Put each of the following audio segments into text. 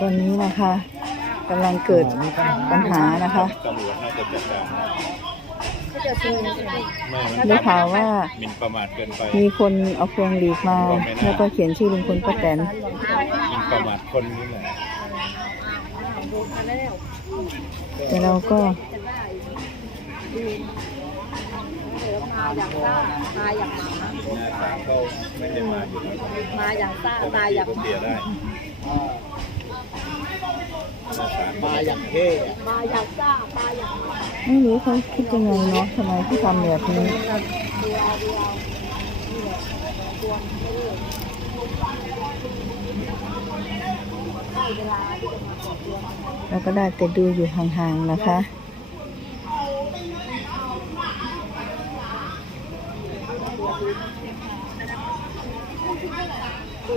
ตอนนี้นะคะกำลังเกิดปัญหานะคะตำรวจน่าจะจัดการไม่ได้ข่าวว่าหมิ่นประมาทเกินไปมีคนเอาพวงหลีดมา แล้วก็เขียนชื่อลุงพลป้าแตนหมิ่นประมาทคนนี้แหละแต่เราก็มาอย่างซ่าตายอย่างหมาหน้าตาเขาไม่ได้มาอยู่แล้วมาอย่างซ่าตายอย่างหเขามา เสียได้หน้าตา มาอย่างเท่มาอย่างซ่าตาอย่างไม่รู้เขาคิดยังไงเนาะทำไมที่ทำแบบนี้เราก็ได้แต่ดูอยู่ห่างๆนะคะเกิ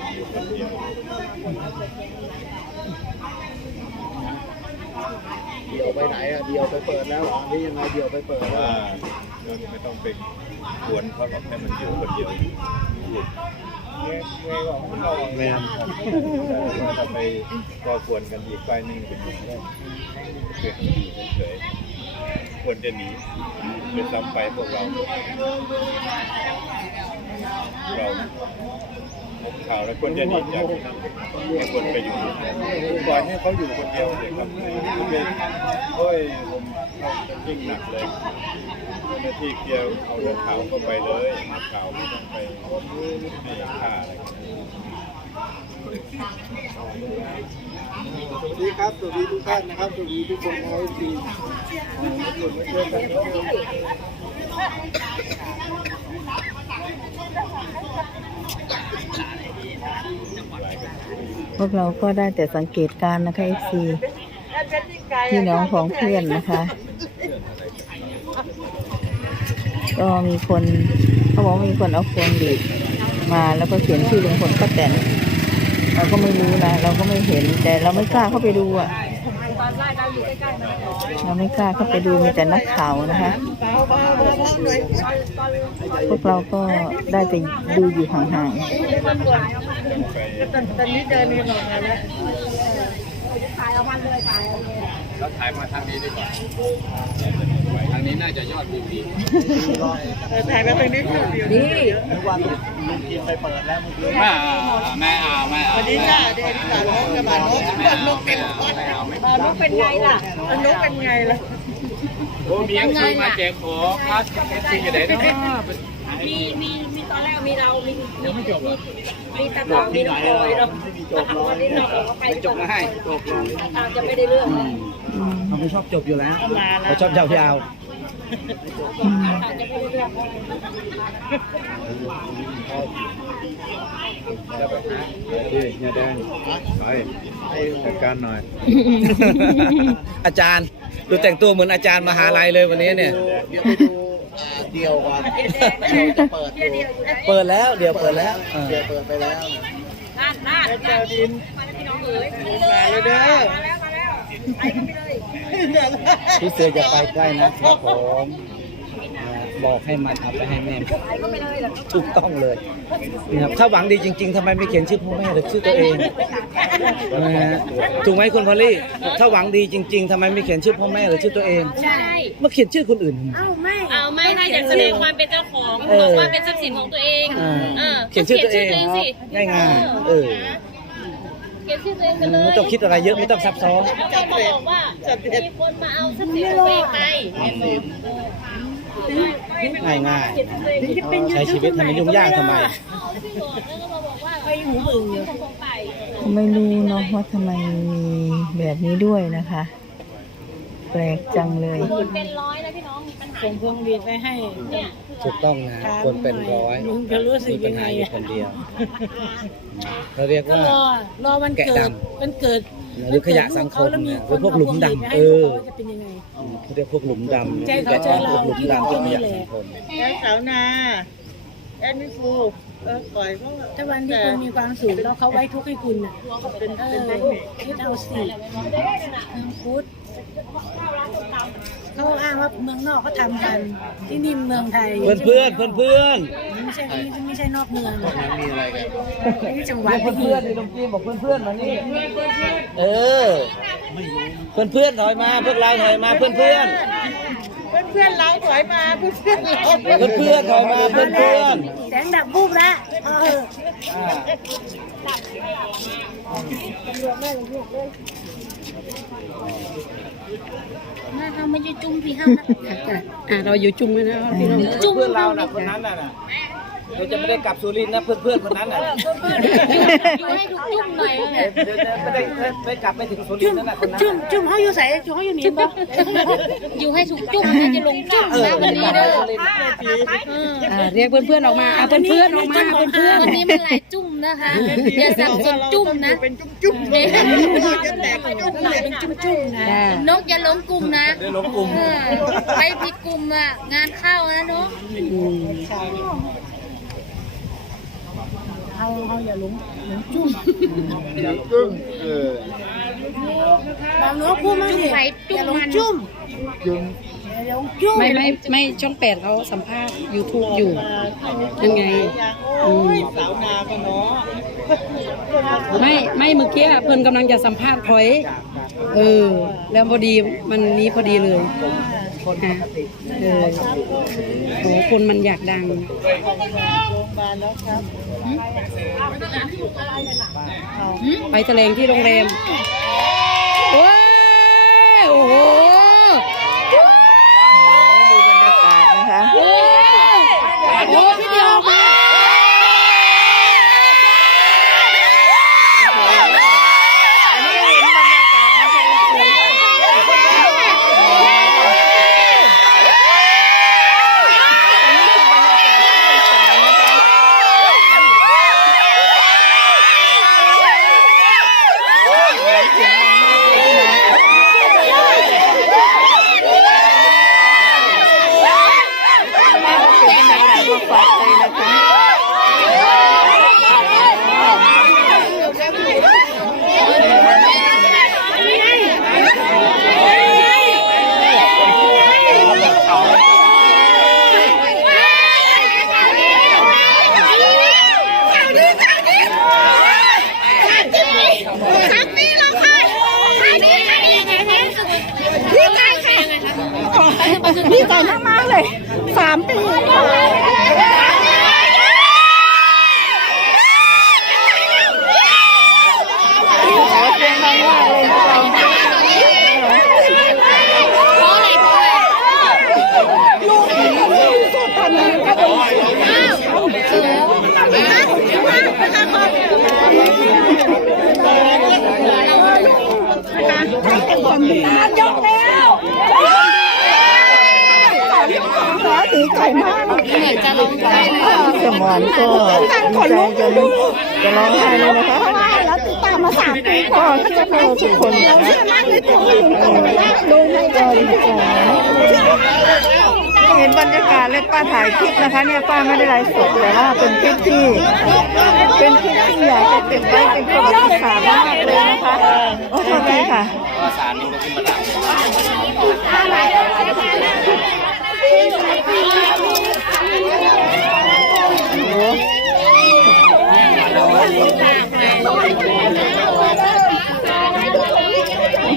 ดอยู่คนเดียวเดี่ยวไปไหนอะเดี่ยวไปเปิดแล้วเหรอนี่ยังไงเดี่ยวไปเปิดแต่แล้วว่าเราไม่ต้องไปกวนเขาหรอกให้มันอยู่คนเดียวหยุดแม่นครับว่าจะไปก่อกวนกันอีกฝ่ายหนึ่งเป็นอย่างไรเพื่อให้อยู่เฉยๆควรจะหนีเป็นซ้ำไปพวกเราเรา ข่าวแล้วควรจะหนีจากที่นั่นให้ควรไปอยู่ปล่อยให้เขาอยู่คนเดียวเลยครับเป็นโอ้ยผมเขาจะยิ่งหนักเลยเจ้าหน้าที่เคลียร์เอาเรื่องข่าวเข้าไปเลยนักข่าวไม่ต้องไปให้ค่าอะไรกันสวัสดีครับ สวัสดีทุกท่านนะครับ สวัสดีทุกคนนะครับทีมาช่วยกันนะครับ พ วกเราก็ได้แต่สังเกตการนะคะ FC พี่น้องของเพื่อนนะคะ ก็มีคนเขาบอกมีคนเอาพวงหลีดมาแล้วก็เขียนชื่อลุงพลป้าแตนเราก็ไม่รู้นะเราก็ไม่เห็นแต่เราไม่กล้าเข้าไปดูอะตอนไล่เราอยู่ใกล้ๆมันเราไม่กล้าเข้าไปดูมีแต่นักข่าวนะคะ พวกเราก็ได้แต่ดูอยู่ห่างไป ตอนนี้เดินกันออกมาแล้วถ่ายเอามันเลยถ่ายเอาเลยเราถ่ายมาทางนี้ดีกว่าทางนี้น่าจะยอดวิวดีถ่ายมาตรงนี้ดีนึกว่าลุงกินไปเปิดแล้วเมื่อกี้ไม่เอาไม่เอาไม่เอาวันนี้จ้าเดี๋ยวที่สามนกจะมานกบานนกเป็นก้อนนกเป็นไงล่ะนกเป็นไงล่ะโอ้มีเอฟซีมาแจกของพาสเอฟซีอยู่ไหนเนาะมีมีมี ตอนแรกมีเรา มีมีไม่จบมีตะกองมีน้องพลอยเราวันนี้เราก็ไปจบมาให้จบทางจะไม่ได้เรื่องเลยๆอืมเขาชอบจบอยู่แล้วเขาชอบยาวที่เอาที่เนี่ยแดงไปจัดการหน่อย อาจารย์ดูแต่งตัวเหมือนอาจารย์มหาลัยเลยวันนี้เนี่ย เดี๋ยวไปดูเดียวก่อนจะเปิดดูเปิดแล้วเดี๋ยวเปิดแล้วเดี๋ยวเปิดไปแล้วนั่นนั่นเจ้าดินมาแล้วพี่น้องเอ๋ยมาแล้วเด้อมาแล้วมาแล้วไปกันไปเลย พี่เสือจะไปใกล้นะครับผมอ่า บอกให้มันเอาไปให้แม่ไปก็ไปเลยเหรอถูกต้องเลยนะครับถ้าหวังดีจริง ๆทำไมไม่เขียนชื่อพ่อแม่หรือชื่อตัวเองนะฮะถูกไหมคุณพอลลี่ถ้าหวังดีจริง ๆทำไมไม่เขียนชื่อพ่อแม่หรือชื่อตัวเองใช่มาเขียนชื่อคนอื่น เอ้าไม่เอาไม่น่าจะแสดงความเป็นเจ้าของเออ บอกว่าเป็นทรัพย์สินของตัวเองอ่าเออเขียนชื่อตัวเองขียนสิง่ายๆเออเขียนชื่อตัวเองไปเลยไม่ต้องคิดอะไรเยอะไม่ต้องซับซ้อน แล้วก็มาบอกว่ามีคนมาเอาทรัพย์สินของตัวเองไป ง่ายๆใช้ชีวิตทำไมยุ่งยากทำไมเอาที่ก่อนแล้วก็มาบอกว่าไปหูบึงอยู่ของไปไม่รู้เนาะว่าทำไมมีแบบนี้ด้วยนะคะแปลกจังเลยคนเป็นร้อยนะพี่น้องมีปัญหาส่งพวงหรีดไปให้เนี่ยถูกต้องนะคนเป็นร้อยลุงจะรู้สึกมีปัยัญงไงหาอยู่อะคนเดียวเขาเรียกก็ว่ารอรอวันเกิแกะดดำวันเกิดหรือขยะสังคมแล้วมีเนี่ยคหรืนอพวกหลุมดำเออจะเป็นยังไง เขาเรียกพวกหลุมดำใจเขาใจเรา พวกหลุมดำที่ขนี่ยะแหละสังคมแล้วสาวนาแอนนี่ฟูเออปล่อยเขาถ้าวันที่คุณมีความสุขแล้วเขาไว้ทุกข์ให้คุณน่ะเป็นเอเป็นอเทคนิคคิดเอาสิเมืองพุทธ เขาอ้างว่าเมืองนอกเขาทำกัน ที่นี่เมืองไทยเพื่อนเพื่อนเพื่อนเพื่อนไม่ใช่ไม่ใช่ไม่ใช่นอกเมืองมีอะไรกันนี่จังหวัดเพื่อนเพื่อนนี่ตรงจีนบอกเพื่อนเพื่อนมานี่เออเพื่อนเพื่อนถอยมาพวกเราถอยมาเพื่อนเพื่อนเพื่อนเพื่อนเราถอยมาเพื่อนเพื่อนเราเพื่อนเพื่อนถอยมาเพื่อนเพื่อนแสงดับบูบละเอออ่า น่าทำไม่ใช่จุ้มพี่ห้าอะเราอยู่จุ่มกันนะพี่น้องเพื่อนเราน่ะคนนั้นน่ะน่ะ เราจะไม่ได้กลับสุรินทร์นะเพื่อนเพื่อนคนนั้นน่ะอยู่ให้ทุกจุ้มหน่อยเดี๋ยวเดี๋ยวไม่ได้ไม่กลับไม่ถึงสุรินทร์นั่นน่ะคนนั้นจุ่มน่ะจุ่มเขาอยู่ใส่จุ่มเขาอยู่นี่บ่อยู่ให้ทุกจุ้มนะจะลงจุ้มเออนะไม่วันได้นี้กลับเด้อสุรินทร์อ่าเรียกเพื่อนๆออกมาเอาเพื่อนๆออกมาเพื่อนวันนี้มันหลายจุ้มนะคะอย่าสับสนจุ้มนะเป็นจุ้มจุ้มๆเราจะแตกเป็นจุ้มเลยๆจุ่มๆนะนกอย่าหลงกลุ่มนะได้ลงกลุ่มเออไปผิดกลุ่มอะงานเข้านะเนาะ เขาเขาอย่าหลงหลงจุ่มจุ้งเออบางน้องพูดมาสิอย่าหลงจุ่มจุ้งอย่าหลงจุ่มไม่ไม่ไม่ช่องแปดเขาสัมภาษณ์ YouTube อยู่ยังไงโอ้ยสาวนาก็เนาะไม่ไม่เมื่อกี้เพิ่นกำลังจะสัมภาษณ์พลอยเออ แล้วพอดีมันนี้พอดีเลยอะ เออโหคนมันอยากดังโรงพยาบาลแล้วครับไปแถลงที่โรงแรมว้าวโอ้โห โอ้ดูบรรยากาศนะคะ โอ้โหพี่เดียวมา อันนี้เห็นบรรยากาศนะคะเป็นบรรยากาศมาฝากเลยนะคะ ดีใจมากๆเลย สามปีขอเสียงดังมากเลยพวกเรา ดีใจมากจะร้องไห้ สมอนก็ดีใจจนจะร้องไห้เลยนะคะแล้วติดตามมาสามปีก็จะพวกเราทุกคนนะคะดูให้ก็ดีใจเห็นบรรยากาศและป้าถ่ายคลิปนะคะ เนี่ยป้าไม่ได้ไลฟ์สดแต่ว่าเป็นคลิปที่เป็นคลิปที่อยากจะเก็บไว้เป็นประวัติศาสตร์มากเลยนะคะโอ้โทษทีค่ะ สารนี่ก็ขึ้นมาดัง โอ้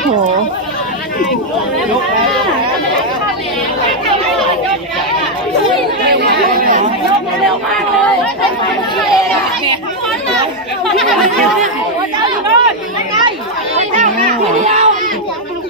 โห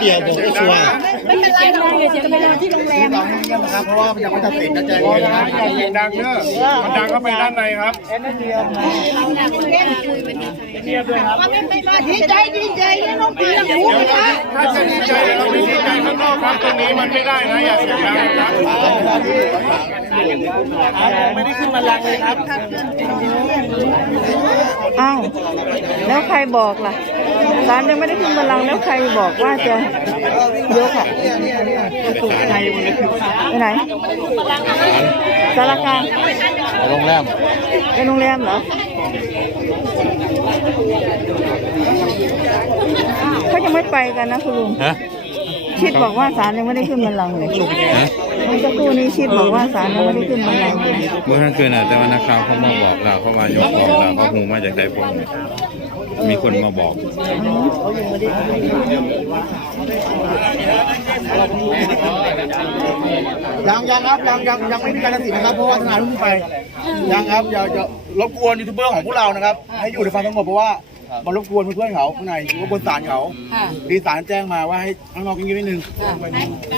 เดี๋ยวผมจะช่วยไม่เป็นไรหรอกจะไปนอนที่โรงแรมเพราะว่ามันยังไม่ตัดสินนะใจเย็นนะอย่าเสียงดังเนอะมันดังเข้าไปด้านในครับดีใจดีใจนะน้องปีละหูนะคะถ้าจะดีใจเราไม่ดีใจข้างนอกครับตรงนี้มันไม่ได้นะอย่าเสียงดังครับไม่ได้ขึ้นมาลังเลยครับอ้าวแล้วใครบอกล่ะศาลยังไม่ได้ขึ้นบัลลังก์แล้วใครบอกว่าจะยกค่ะไปไหนสารกลางโรงแรมไปโรงแรมเหรอเขายังไม่ไปกันนะคุณลุงฮะชิดบอกว่าสารยังไม่ได้ขึ้นบันลังเลย เมื่อสักครู่นี้ชิดบอกว่าศาลยังไม่ได้ขึ้นบัลลังก์เลยเมื่อคืนน่ะแต่ว่านักข่าวเขามาบอกเราเขามายกของเราเขาหูมาจากไต้ฝุ่นมีคนมาบอกยังยังครับยังยังยังไม่มีการตัดสินนะครับเพราะว่าทนายเพิ่งไปยังครับอย่าอย่ารบกวนยูทูบเบอร์ของพวกเรานะครับ ให้อยู่ในความสงบเพราะว่า มันรบกวนเพื่อนๆเขาข้างในรบกวนศาลเขาดีศาลแจ้งมาว่าให้ข้างนอกกินนิดนึง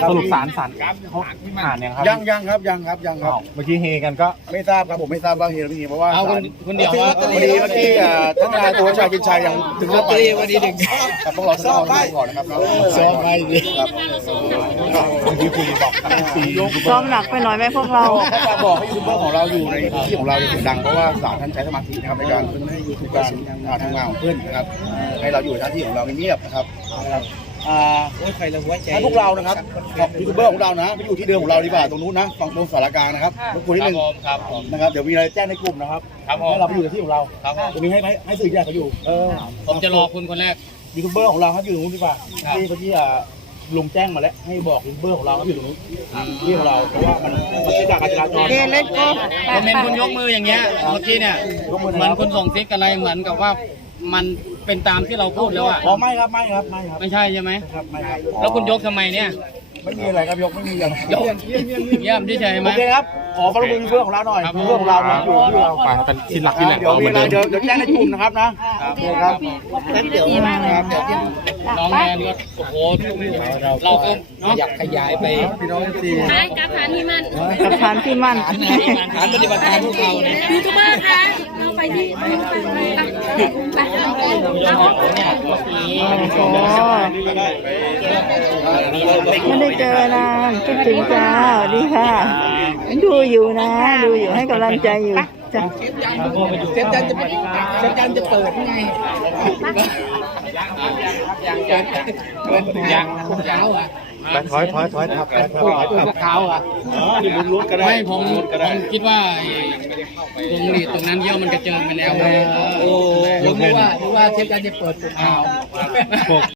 สรุปสารสารเขาอ่านยังครับยังยังครับยังครับยังครับเมื่อกี้เฮกันก็ ไม่ทราบครับผมไม่ทราบว่าเฮียหรือไม่เฮียเพราะว่าเอาคนศลคนเดียวว่าพอดีเมื่อกี้อ่าท่านนายตัวชายกินชัยยังถึงเรื่องไปวันนี้ดึงครับพวกเราต้องรอก่อนนะครับซ้อมไปดิครับซ้อมหนักไปหน่อยไหมพวกเราเราก็จะบอกให้ยูทูบเบอร์ของเราอยู่ในที่ของเราอย่าเสียงดังเพราะว่าศาลท่านใช้สมาธินะครับในการให้ยูทูบการอ่าทำงานของเพื่อนนะครับ ให้เราอยู่ในหน้าที่ของเราเงียบๆนะครับอ่าให้พวกเรานะครับยูทูบเบอร์ของเรานะไปอยู่ที่เดิมของเราดีกว่าตรงนู้นนะฝั่งตรงสารกลางนะครับรบกวนนิดนึงนะครับเดี๋ยวมีอะไรแจ้งในกลุ่มนะครับให้เราไปอยู่ในที่ของเราตรงนี้ให้ให้ให้สื่อแยกเขาอยู่เออผมจะรอคุณคนแรกยูทูบเบอร์ของเราครับอยู่ตรงนู้นดีกว่าที่เมื่อกี้อ่าลุงแจ้งมาแล้วให้บอกยูทูบเบอร์ของเราครับอยู่ตรงนู้นที่ของเราเพราะว่ามันมันเป็นจากการจราจรเดเล็กก็ผมเห็นคุณยกมืออย่างเงี้ยเมื่อกี้เนี่ยเหมือนคุณส่งซิกอะไรเหมือนกับว่า มันเป็นตามที่เราพูดแล้วอะอ๋อไม่ครับไม่ครับไม่ครับไม่ใช่ใช่ไหมครับไม่ครับแล้วคุณยกทำไมเนี่ย ไม่มีอะไรครับยกไม่มีอะไรยกเยี่ยมที่ใช่ไหมโอเคครับขอฟอลโล่ยูทูบเบอร์ของเราหน่อยครับยูทูบเบอร์ของเรานะอยู่ที่เราไปเป็นที่หลักที่แหล่งเดี๋ยวเรามีเหมือนอะไรเดิมเดี๋ยวเดี๋ยวแจ้งในกลุ่มนะครับนะโอเคครับน้องแนนก็โอ้โหเราก็อยากขยายไปใช่กับฐานที่มันกับฐานที่มั่นฐานปฏิบัติการพวกเราเนี่ยยูทูบเบอร์คะ เราไปที่ไปไปโอ้ไม่ได้เจอนานคิดถึงจ้าสวัสดีค่ะ ดูอยู่นะ ดูอยู่ให้กำลังใจอยู่จ้ะเซฟจันจะเซฟจันจะเปิดไงยังยังยังยัง อะถอยถอยถอยครับเขาอะที่ลุ้นลุ้นก็ได้ไม่ผมลุ้นก็ได้ผมคิดว่าตรงนี้ตรงนั้นเยี่ยวมันกระเจิงไปแล้วโอ้ผมนึกว่านึกว่าเชฟจันจะเปิดข่าว